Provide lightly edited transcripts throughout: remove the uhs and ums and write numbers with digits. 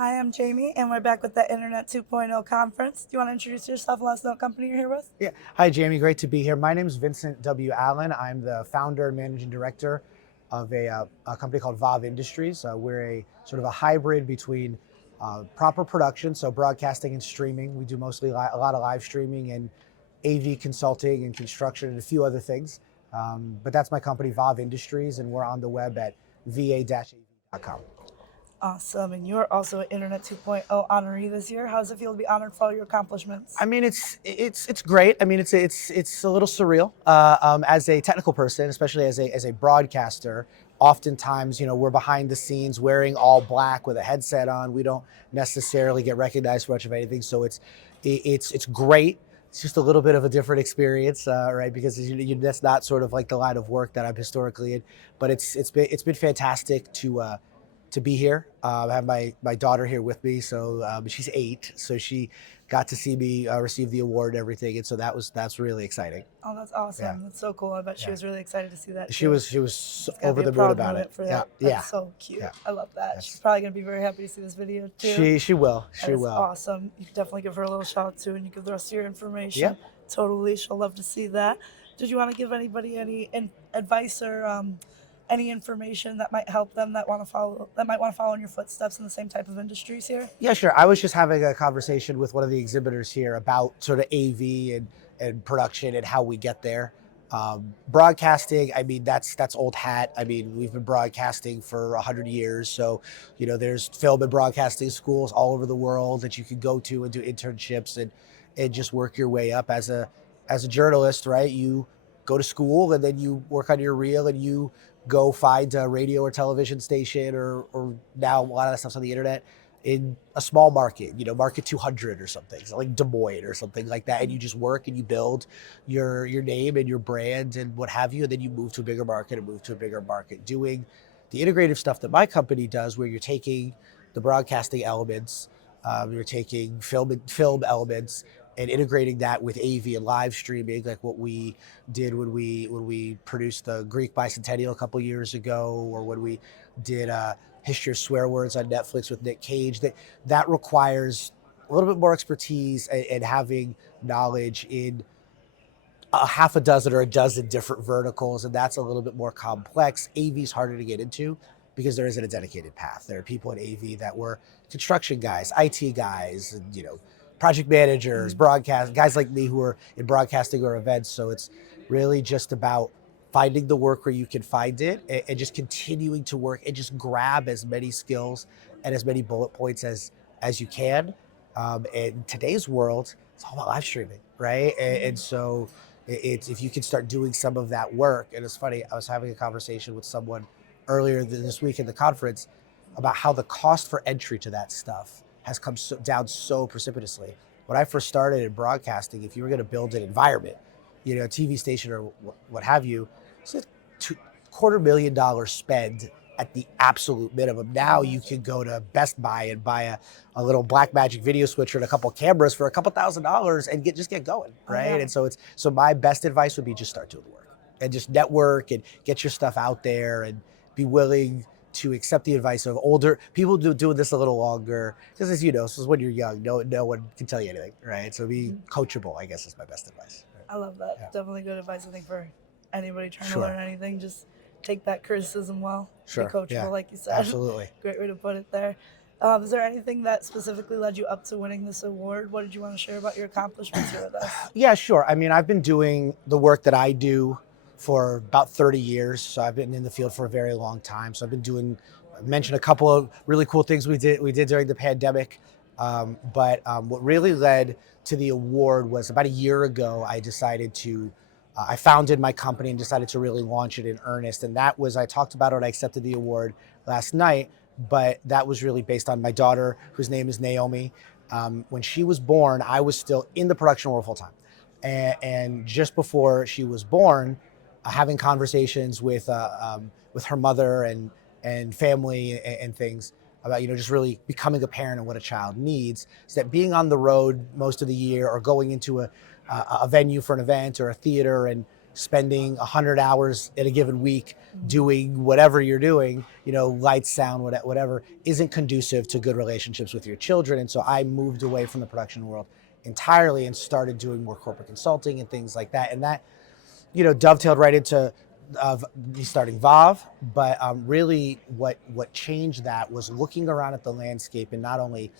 Hi, I'm Jamie, and we're back with the Internet 2.0 conference. Do you want to introduce yourself and let us know what company you're here with? Yeah. Hi, Jamie. Great to be here. My name is Vincent W. Allen. I'm the founder and managing director of a company called VAAV Industries. We're a sort of a hybrid between proper production, so broadcasting and streaming. We do mostly a lot of live streaming and AV consulting and construction and a few other things. But that's my company, VAAV Industries, and we're on the web at va-av.com. Awesome, and you're also an Internet 2.0 honoree this year. How does it feel to be honored for all your accomplishments? I mean, it's great. I mean, it's a little surreal as a technical person, especially as a broadcaster. Oftentimes, we're behind the scenes wearing all black with a headset on. We don't necessarily get recognized for much of anything, so it's great. It's just a little bit of a different experience, right? Because that's not sort of like the line of work that I'm historically in. But it's been fantastic to be here. I have my daughter here with me, so she's 8, so she got to see me receive the award and everything, and so that's really exciting. Oh, that's awesome. Yeah, That's so cool. I bet she yeah. was really excited to see that She too. was It's gotta over be a the moon proud about it. moment for Yeah, that. yeah, That's so cute. yeah. I love that. She's That's, probably gonna be very happy to see this video too. she will. That She is will. awesome. You can definitely give her a little shout out too, and you give the rest of your Yeah. information. Totally, she'll love to see that. Did you want to give anybody any advice or any information that might help them that might want to follow in your footsteps in the same type of industries here? Yeah, sure. I was just having a conversation with one of the exhibitors here about sort of AV and production and how we get there. Broadcasting, I mean, that's old hat. I mean, we've been broadcasting for 100 years. So, there's film and broadcasting schools all over the world that you can go to and do internships and just work your way up as a journalist, right? You go to school and then you work on your reel and you go find a radio or television station or now a lot of that stuff's on the internet in a small market, market 200 or something, so like Des Moines or something like that. And you just work and you build your name and your brand and what have you. And then you move to a bigger market and move to a bigger market doing the integrative stuff that my company does, where you're taking the broadcasting elements, you're taking film elements and integrating that with AV and live streaming, like what we did when we produced the Greek bicentennial a couple years ago, or when we did History of Swear Words on Netflix with Nick Cage. That requires a little bit more expertise and having knowledge in a half a dozen or a dozen different verticals, and that's a little bit more complex. AV is harder to get into because there isn't a dedicated path. There are people in AV that were construction guys, IT guys, and, project managers, broadcast guys like me who are in broadcasting or events. So it's really just about finding the work where you can find it and just continuing to work and just grab as many skills and as many bullet points as you can. In today's world, it's all about live streaming, right? And so it's if you can start doing some of that work. And it's funny, I was having a conversation with someone earlier this week in the conference about how the cost for entry to that stuff has come down so precipitously. When I first started in broadcasting, if you were going to build an environment, a TV station or what have you, it's a $250,000 spend at the absolute minimum. Now you can go to Best Buy and buy a little Blackmagic video switcher and a couple cameras for a couple $1,000s and get going, right? Oh, yeah. And so my best advice would be just start doing the work and just network and get your stuff out there and be willing to accept the advice of older people doing this a little longer. Because as you know, this is when you're young, no one can tell you anything, right? So be coachable, I guess, is my best advice. I love that. Yeah. Definitely good advice, I think, for anybody trying Sure. to learn anything. Just take that criticism well. Sure. Be coachable, Yeah. like you said. Absolutely. Great way to put it there. Is there anything that specifically led you up to winning this award? What did you want to share about your accomplishments here with us? Yeah, sure. I mean, I've been doing the work that I do for about 30 years. So I've been in the field for a very long time. So I mentioned a couple of really cool things we did during the pandemic. But what really led to the award was about a year ago, I founded my company and decided to really launch it in earnest. And that was, I talked about it, I accepted the award last night, but that was really based on my daughter, whose name is Naomi. When she was born, I was still in the production world full time. And just before she was born, having conversations with her mother and family and things about just really becoming a parent and what a child needs, is that being on the road most of the year or going into a venue for an event or a theater and spending 100 hours in a given week doing whatever you're doing, lights, sound, whatever, isn't conducive to good relationships with your children. And so I moved away from the production world entirely and started doing more corporate consulting and things like that. And that, dovetailed right into me starting VAAV. But really what changed that was looking around at the landscape and not only,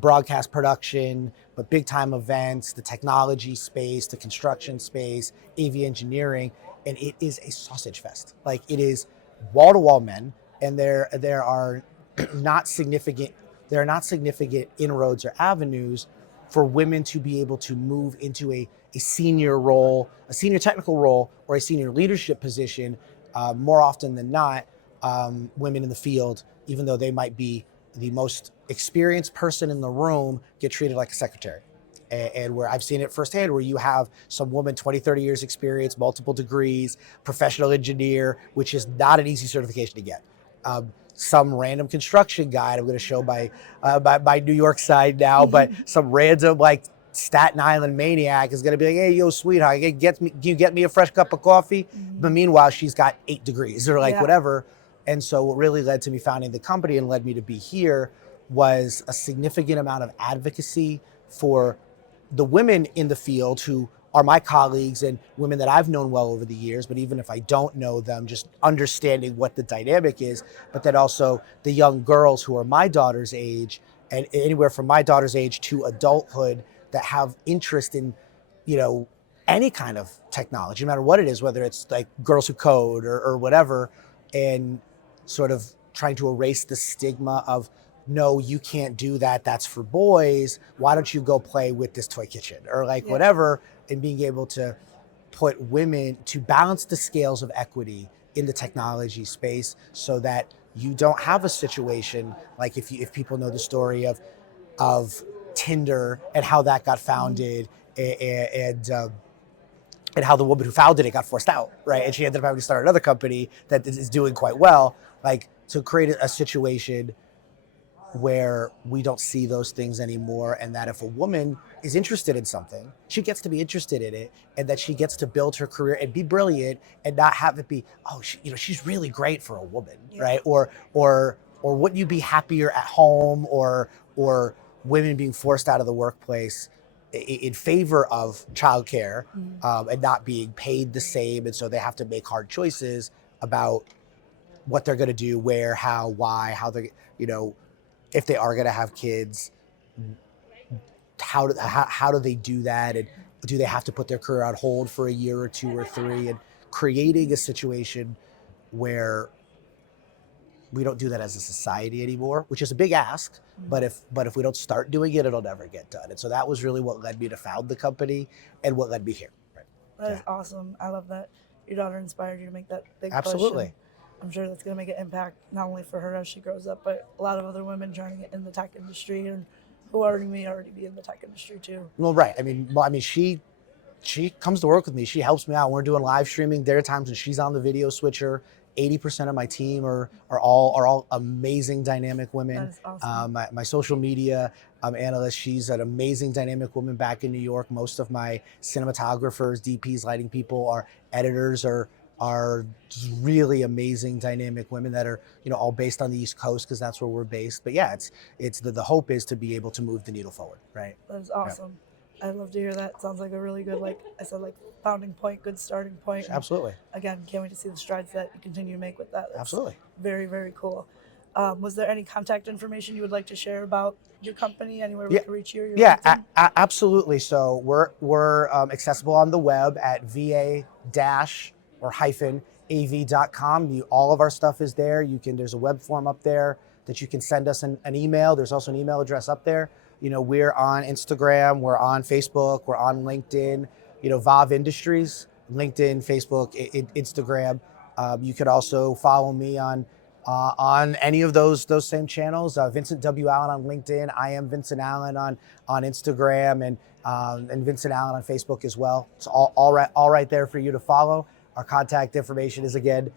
broadcast production, but big time events, the technology space, the construction space, AV engineering. And it is a sausage fest. Like, it is wall to wall men. And there are not significant inroads or avenues for women to be able to move into a senior role, a senior technical role, or a senior leadership position. More often than not, women in the field, even though they might be the most experienced person in the room, get treated like a secretary. And where I've seen it firsthand, where you have some woman, 20, 30 years experience, multiple degrees, professional engineer, which is not an easy certification to get. Some random construction guy, I'm going to show my New York side now, but some random Staten Island maniac is going to be like, hey, yo, sweetheart, can you get me a fresh cup of coffee? But meanwhile, she's got 8 degrees or whatever. And so what really led to me founding the company and led me to be here was a significant amount of advocacy for the women in the field who are my colleagues and women that I've known well over the years, but even if I don't know them, just understanding what the dynamic is, but then also the young girls who are my daughter's age and anywhere from my daughter's age to adulthood that have interest in, any kind of technology, no matter what it is, whether it's like girls who code or whatever, and sort of trying to erase the stigma of, no, you can't do that, that's for boys, why don't you go play with this toy kitchen or whatever, and being able to put women to balance the scales of equity in the technology space so that you don't have a situation like if people know the story of Tinder and how that got founded and how the woman who founded it got forced out, right? And she ended up having to start another company that is doing quite well, to create a situation where we don't see those things anymore, and that if a woman is interested in something, she gets to be interested in it, and that she gets to build her career and be brilliant and not have it be, oh, she's really great for a woman, right? Or wouldn't you be happier at home, or women being forced out of the workplace in favor of childcare and not being paid the same, and so they have to make hard choices about what they're going to do, where, how, why, how they, if they are going to have kids, how do they do that? And do they have to put their career on hold for a year or 2 or 3? And creating a situation where we don't do that as a society anymore, which is a big ask, but if we don't start doing it, it'll never get done. And so that was really what led me to found the company and what led me here. Right. That is awesome. I love that your daughter inspired you to make that big push. Absolutely. I'm sure that's going to make an impact not only for her as she grows up, but a lot of other women trying to get in the tech industry and who may already be in the tech industry too. Well, right. I mean, she comes to work with me. She helps me out. We're doing live streaming. There are times when she's on the video switcher. 80% of my team are all amazing, dynamic women. That is awesome. My social media analyst, she's an amazing, dynamic woman back in New York. Most of my cinematographers, DPs, lighting people, our editors are just really amazing, dynamic women that are, all based on the East Coast because that's where we're based. But yeah, it's the hope is to be able to move the needle forward, right? That is awesome. Yeah. I'd love to hear that. Sounds like a really good, founding point, good starting point. Absolutely. And again, can't wait to see the strides that you continue to make with that. That's absolutely. Very, very cool. Was there any contact information you would like to share about your company, anywhere we can reach you? Absolutely. So we're accessible on the web at va-av.com. All of our stuff is there. There's a web form up there that you can send us an email. There's also an email address up there. We're on Instagram, we're on Facebook, we're on LinkedIn, VAAV Industries, LinkedIn, Facebook, Instagram. You could also follow me on any of those same channels. Vincent W Allen on LinkedIn. I am Vincent Allen on Instagram and Vincent Allen on Facebook as well. It's all right there for you to follow. Our contact information is again,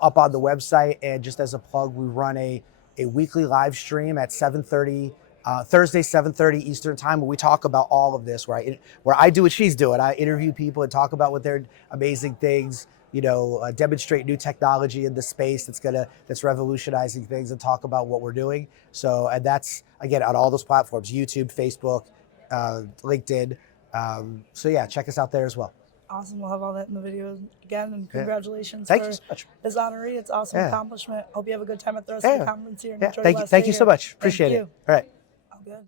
up on the website. And just as a plug, we run a weekly live stream at 7:30 Thursday, 7:30 Eastern time, where we talk about all of this, where I do what she's doing. I interview people and talk about what their amazing things, demonstrate new technology in the space that's revolutionizing things, and talk about what we're doing. So, and that's again on all those platforms: YouTube, Facebook, LinkedIn. So yeah, check us out there as well. Awesome. We'll have all that in the video again. And Yeah. congratulations Thank you for so much. this honoree. It's an awesome Yeah. accomplishment. Hope you have a good time at the rest of the Yeah. conference here. And Yeah. enjoy the Thank you. last Thank day you so here. much. Thank Appreciate you. it. All right. All good.